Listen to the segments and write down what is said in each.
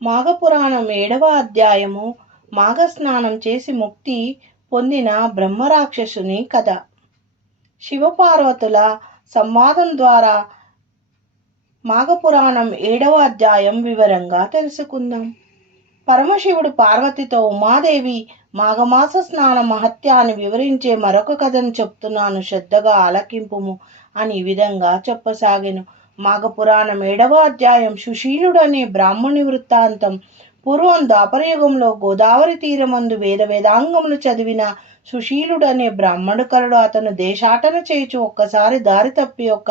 మాఘపురాణం 7వ అధ్యాయము మాఘస్నానం చేసి ముక్తి పొందిన బ్రహ్మరాక్షసుని కథ. శివపార్వతుల సంవాదం ద్వారా మాఘపురాణం 7వ అధ్యాయం వివరంగా తెలుసుకుందాం. పరమశివుడు పార్వతితో, ఉమాదేవి, మాఘమాస స్నాన మహత్యాన్ని వివరించే మరొక కథను చెప్తున్నాను, శ్రద్ధగా ఆలకింపుము అని ఈ విధంగా చెప్పసాగెను. మాఘపురాణం 7వ అధ్యాయం సుశీలుడు అనే బ్రాహ్మణి వృత్తాంతం. పూర్వం ద్వాపరయుగంలో గోదావరి తీరమందు వేదాంగములు చదివిన సుశీలుడు అనే బ్రాహ్మణుడు కలడు. అతను దేశాటన చేయుచు ఒక్కసారి దారి తప్పి ఒక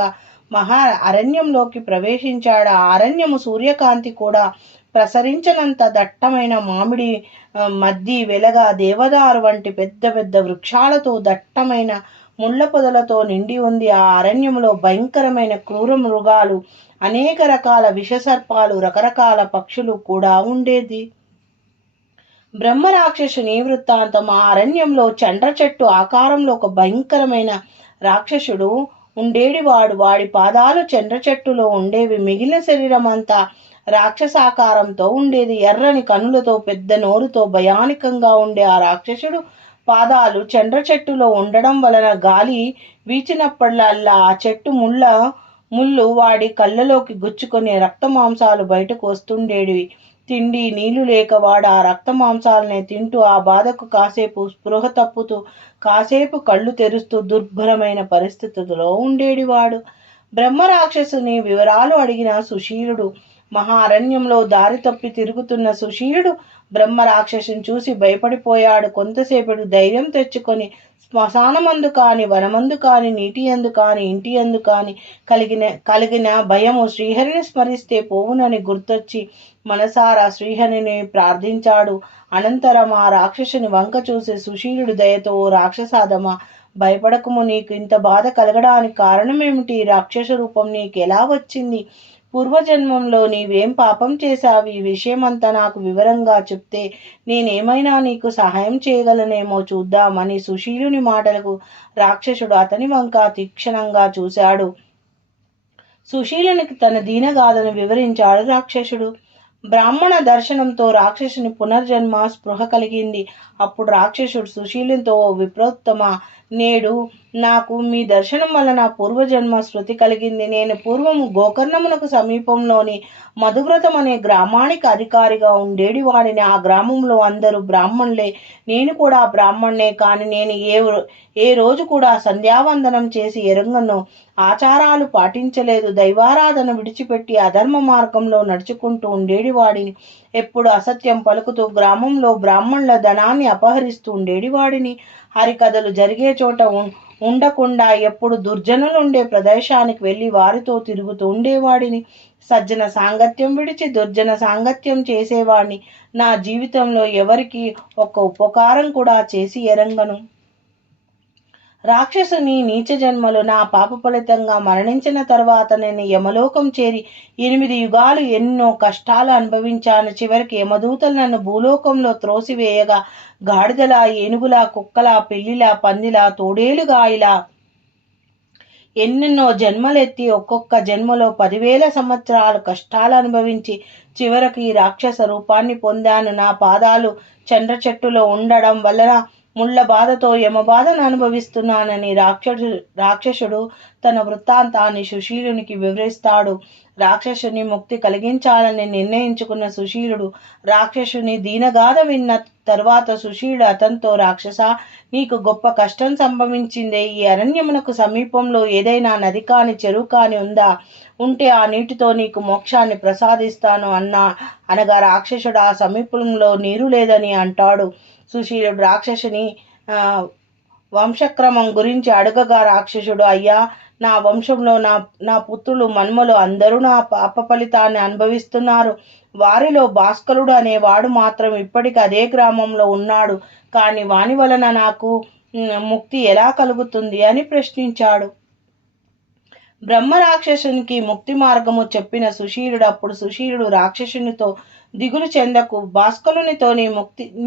మహా అరణ్యంలోకి ప్రవేశించాడు. ఆ అరణ్యము సూర్యకాంతి కూడా ప్రసరించనంత దట్టమైన మామిడి, మద్ది, వెలగ, దేవదారు వంటి పెద్ద పెద్ద వృక్షాలతో, దట్టమైన ముళ్ళ పొదలతో నిండి ఉంది. ఆ అరణ్యంలో భయంకరమైన క్రూర మృగాలు, అనేక రకాల విషసర్పాలు, రకరకాల పక్షులు కూడా ఉండేది. బ్రహ్మరాక్షసుని వృత్తాంతం. ఆ అరణ్యంలో చండ్ర చెట్టు ఆకారంలో ఒక భయంకరమైన రాక్షసుడు ఉండేడివాడు. వాడి పాదాలు చండ్ర చెట్టులో ఉండేవి. మిగిలిన శరీరం అంతా రాక్షసాకారంతో ఉండేది. ఎర్రని కనులతో, పెద్ద నోరుతో భయానకంగా ఉండే ఆ రాక్షసుడు పాదాలు చండ్ర చెట్టులో ఉండడం వలన గాలి వీచినప్పుడల్లా ఆ చెట్టు ముళ్ళు వాడి కళ్ళలోకి గుచ్చుకొని రక్త మాంసాలు బయటకు వస్తుండేవి. తిండి నీళ్లు లేక వాడు ఆ రక్త మాంసాలనే తింటూ ఆ బాధకు కాసేపు స్పృహ తప్పుతూ, కాసేపు కళ్ళు తెరుస్తూ దుర్భరమైన పరిస్థితుల్లో ఉండేడివాడు. బ్రహ్మరాక్షసుని వివరాలు అడిగిన సుశీలుడు. మహారణ్యంలో దారి తప్పి తిరుగుతున్న సుశీలుడు బ్రహ్మరాక్షసుని చూసి భయపడిపోయాడు. కొంతసేపటి ధైర్యం తెచ్చుకొని శ్మశానమందు కాని, వనమందు కాని, నీటి యందు కాని, ఇంటి యందు కాని కలిగిన భయము శ్రీహరిని స్మరిస్తే పోవునని గుర్తొచ్చి మనసారా శ్రీహరిని ప్రార్థించాడు. అనంతరం ఆ రాక్షసుని వంక చూసి సుశీలుడు దయతో, ఓ రాక్షసాదమా, భయపడకుము. నీకు ఇంత బాధ కలగడానికి కారణమేమిటి? రాక్షస రూపం నీకెలా వచ్చింది? పూర్వజన్మంలో నీవేం పాపం చేశావు? ఈ విషయమంతా నాకు వివరంగా చెప్తే నేనేమైనా నీకు సహాయం చేయగలనేమో చూద్దామని సుశీలుని మాటలకు రాక్షసుడు అతని వంక తీక్షణంగా చూశాడు. సుశీలునికి తన దీనగాథను వివరించాడు రాక్షసుడు. బ్రాహ్మణ దర్శనంతో రాక్షసుని పునర్జన్మ స్పృహ కలిగింది. అప్పుడు రాక్షసుడు సుశీలునితో, ఓ విప్రోత్తమ, నేడు నాకు మీ దర్శనం వలన పూర్వజన్మ స్మృతి కలిగింది. నేను పూర్వము గోకర్ణమునకు సమీపంలోని మధువ్రతం అనే గ్రామానికి అధికారిగా ఉండేడి వాడిని. ఆ గ్రామంలో అందరూ బ్రాహ్మణులే, నేను కూడా బ్రాహ్మణ్ణే. కాని నేను ఏ రోజు కూడా సంధ్యావందనం చేసి ఎరుంగను, ఆచారాలు పాటించలేదు. దైవారాధన విడిచిపెట్టి అధర్మ మార్గంలో నడుచుకుంటూ ఉండేడి వాడిని. ఎప్పుడు అసత్యం పలుకుతూ గ్రామంలో బ్రాహ్మణుల ధనాన్ని అపహరిస్తూ ఉండేడి వాడిని. హరికథలు జరిగే చోట ఉండకుండా ఎప్పుడు దుర్జనులుండే ప్రదేశానికి వెళ్ళి వారితో తిరుగుతూ ఉండేవాడిని. సజ్జన సాంగత్యం విడిచి దుర్జన సాంగత్యం చేసేవాడిని. నా జీవితంలో ఎవరికి ఒక్క ఉపకారం కూడా చేసి ఎరంగను. రాక్షసుని నీచ జన్మలు నా పాప ఫలితంగా మరణించిన తర్వాత నేను యమలోకం చేరి 8 యుగాలు ఎన్నో కష్టాలు అనుభవించాను. చివరికి యమదూతలు నన్ను భూలోకంలో త్రోసివేయగా గాడిదలా, ఏనుగులా, కుక్కలా, పిల్లిలా, పందిలా, తోడేలుగా ఇలా ఎన్నెన్నో జన్మలెత్తి ఒక్కొక్క జన్మలో 10,000 సంవత్సరాలు కష్టాలు అనుభవించి చివరికి ఈ రాక్షస రూపాన్ని పొందాను. నా పాదాలు చండ్ర చెట్టులో ఉండడం వలన ముళ్ళ బాధతో యమబాధను అనుభవిస్తున్నానని రాక్షసుడు తన వృత్తాంతాన్ని సుశీలునికి వివరిస్తాడు. రాక్షసుని ముక్తి కలిగించాలని నిర్ణయించుకున్న సుశీలుడు రాక్షసుని దీనగాథ విన్న తర్వాత సుశీలుడు అతనితో, రాక్షస, నీకు గొప్ప కష్టం సంభవించిందే. ఈ అరణ్యమునకు సమీపంలో ఏదైనా నది కాని, చెరువు కాని ఉంటే ఆ నీటితో నీకు మోక్షాన్ని ప్రసాదిస్తాను అనగా రాక్షసుడు ఆ సమీపంలో నీరు లేదని అంటాడు. సుశీలుడు రాక్షసుని వంశక్రమం గురించి అడగగా రాక్షసుడు, అయ్యా, నా వంశంలో నా పుత్రులు, మన్మలు అందరూ నా పాప ఫలితాన్ని అనుభవిస్తున్నారు. వారిలో భాస్కరుడు అనేవాడు మాత్రం ఇప్పటికి అదే గ్రామంలో ఉన్నాడు. కానీ వాని వలన నాకు ముక్తి ఎలా కలుగుతుంది అని ప్రశ్నించాడు. బ్రహ్మరాక్షసునికి ముక్తి మార్గము చెప్పిన సుశీలుడు అప్పుడు సుశీలుడు రాక్షసునితో, దిగులు చెందకు, భాస్కరునితో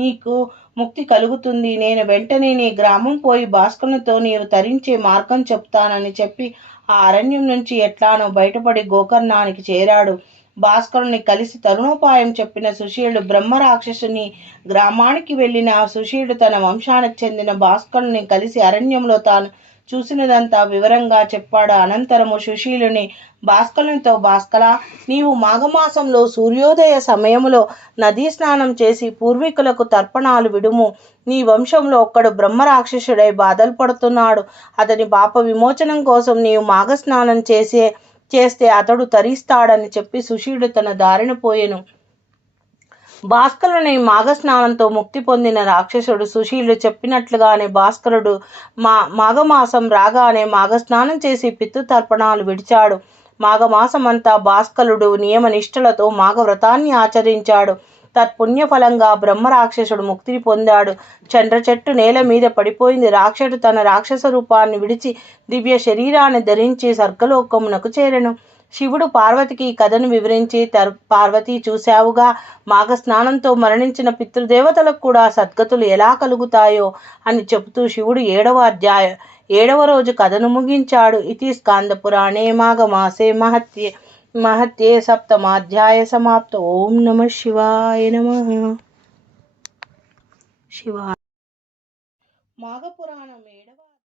నీకు ముక్తి కలుగుతుంది. నేను వెంటనే నీ గ్రామం పోయి భాస్కరునితో నీవు తరించే మార్గం చెప్తానని చెప్పి ఆ అరణ్యం నుంచి ఎట్లానో బయటపడి గోకర్ణానికి చేరాడు. భాస్కరుని కలిసి తరుణోపాయం చెప్పిన సుశీలుడు బ్రహ్మ రాక్షసుని గ్రామానికి వెళ్ళిన సుశీలుడు తన వంశానికి చెందిన భాస్కరుని కలిసి అరణ్యంలో తాను చూసినదంతా వివరంగా చెప్పాడు. అనంతరము సుశీలుని భాస్కరునితో, భాస్కర, నీవు మాఘమాసంలో సూర్యోదయ సమయములో నదీ స్నానం చేసి పూర్వీకులకు తర్పణాలు విడుము. నీ వంశంలో ఒక్కడు బ్రహ్మరాక్షసుడై బాధలు పడుతున్నాడు. అతని పాప విమోచనం కోసం నీవు మాఘస్నానం చేస్తే అతడు తరిస్తాడని చెప్పి సుశీలుడు తన దారిన పోయెను. భాస్కరుని మాఘస్నానంతో ముక్తి పొందిన రాక్షసుడు సుశీలుడు చెప్పినట్లుగానే భాస్కరుడు మాఘమాసం రాగానే మాఘస్నానం చేసి పితృతర్పణాలు విడిచాడు. మాఘమాసమంతా భాస్కరుడు నియమనిష్టలతో మాఘవ్రతాన్ని ఆచరించాడు. తత్పుణ్యఫలంగా బ్రహ్మరాక్షసుడు ముక్తిని పొందాడు. చండ్ర చెట్టు నేల మీద పడిపోయింది. రాక్షసుడు తన రాక్షస రూపాన్ని విడిచి దివ్య శరీరాన్ని ధరించి స్వర్గలోకమునకు చేరెను. శివుడు పార్వతికి ఈ కథను వివరించి, పార్వతి, చూశావుగా, మాఘస్నానంతో మరణించిన పితృదేవతలకు కూడా సద్గతులు ఎలా కలుగుతాయో అని చెబుతూ శివుడు 7వ రోజు కథను ముగించాడు. ఇది స్కాంద పురాణే మాఘమాసే మహత్యే సప్తమాధ్యాయ సమాప్త. ఓం నమ శివాయ. మాఘపురాణం 7వ